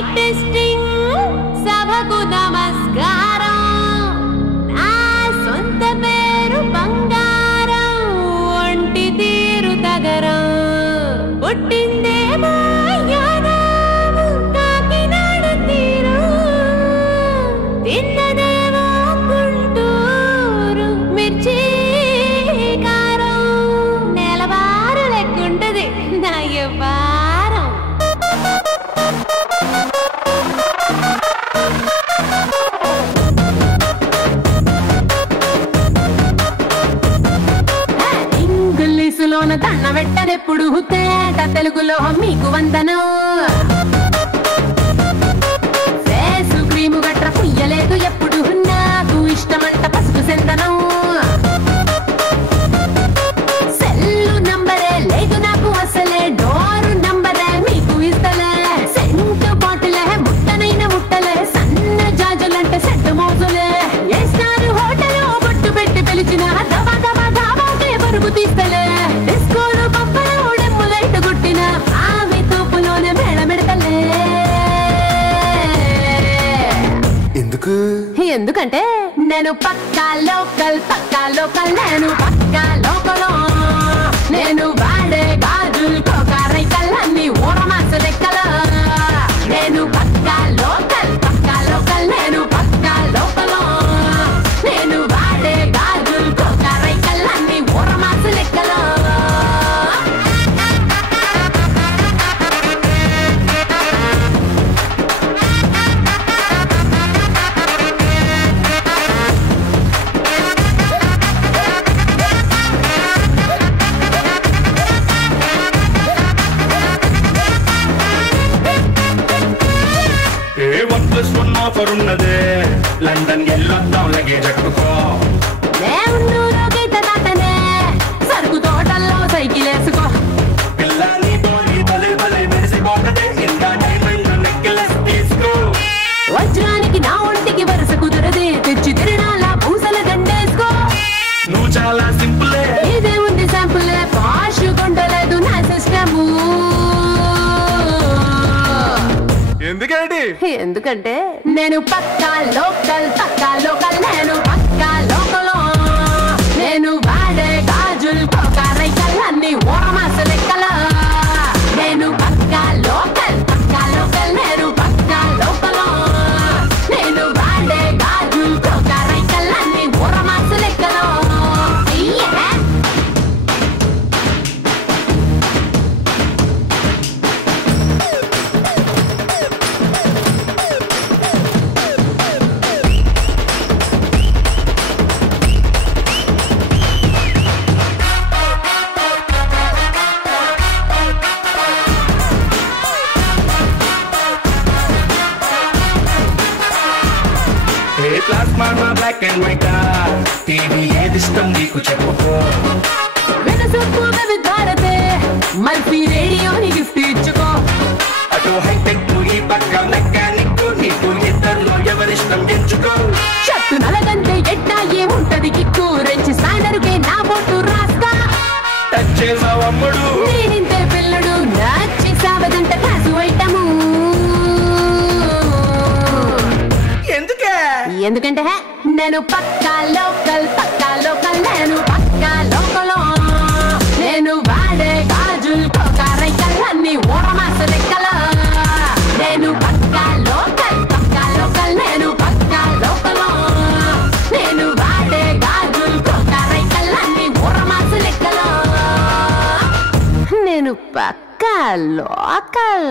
mic testing సభకు నమస్కారం నా సొంత పేరు బంగారం ఒంటి తీరు తగరం పుట్టిందేమో యానాము కాకినాడ తీరు తిన్నదేమో గుంటూరు మిర్చి కారం నెలవారు లెక్కుంటది నా వ్యవహారం ఇంగ్లీషులోన దండ పెట్టనెప్పుడు తేట తెలుగులో మీకు వందనం ఫేసు క్రీము గట్ర పుయ్యలేదు ఎప్పుడు నాకు ఇష్టమంట పసుపు సెందనం సెల్లు నంబరే లేదు నాకు అసలే డోరు నంబరే మీకు ఇస్తలే సెంటు బాటిలే ముట్టనైన ముట్టలే సన్న జాజులంటే సెట్టు మోజులే వేస్తారు హోటల్ బొట్టు పెట్టి పిలిచిన దవా దవా ధాబాకే పరుగు తీస్తలే డిస్కోలు పప్పలు డెమ్ములైట్ గుట్టిన ఆమె తోపులోనే మేళమెడతలే ఎందుకంటే నేను పక్కా లోకల్ నేను పక్కా లోకలో నేను వాడే గాజులు కోకారైకల్ అన్ని ఊరమాసు లెక్కల నేను పక్కా లోకల్ నేను పక్కా లోకలో నేను వాడే గాజులు కోకారైకల్ అన్ని ఊరమాసు లెక్కల ఆఫర్ ఉన్నదే లండన్ ఎల్లొద్దాం లగేజ్ ఎక్కుకో సరుకు తోటల్లో సైకిల్ వేసుకో పిల్లనితో భలే భలే మెరిసిపోతదే ఇంత డైమండ్ నెక్లెస్ తీసుకో వజ్రానికి నా ఒంటికి వరుస కుదరదే తెచ్చి తిరణాల పూసల దండేసుకో నువ్వు చాలా సింపులే ఇదే ఉంది శాంపులే పాష్ కొండలేదు నా సిస్టము ఎందుకంటే నేను పక్కా లోకల్ నేను పక్కా లోకలో నేను వాడే గాజులు కోకారైకల్ అన్ని ఓరమాస లెక్కల నేను పక్కా లోకల్ నేను పక్కా లోకలో నేను వాడే గాజులు కోకారైకల్ అన్ని ఓరమాస లెక్కలో బ్లాక్ అండ్ వైట్ టీవీ ఏది ఇష్టం నీకు చెప్పుకో వినసొప్పు భారతే మల్పీ రేడియోని గిఫ్ట్ ఇచ్చుకో అటు హైటెక్ ఈ పక్క మెకానిక్ నీకు ఇద్దరులో ఎవరిష్టం ఎంచుకో షర్టు నలగంటే ఎట్టా ఏముంటది కిక్కు రెంచి సాయంత్రకే నా బొట్టు రాస్తా టచ్ చేసావు అమ్ముడు నేనింతే పిల్లడు నచ్చి సావదంట కాసు ఐటము ఎందుకంటే నేను పక్కా లోకల్ నేను పక్కా లోకలో నేను వాడే గాజులు కోకారైకల్ అన్ని ఓరమాస లెక్కల నేను పక్కా లోకల్ నేను పక్కా లోకలో నేను వాడే గాజులు కోకారైకల్ అన్ని ఓరమాస లెక్కల నేను పక్కా లోకల్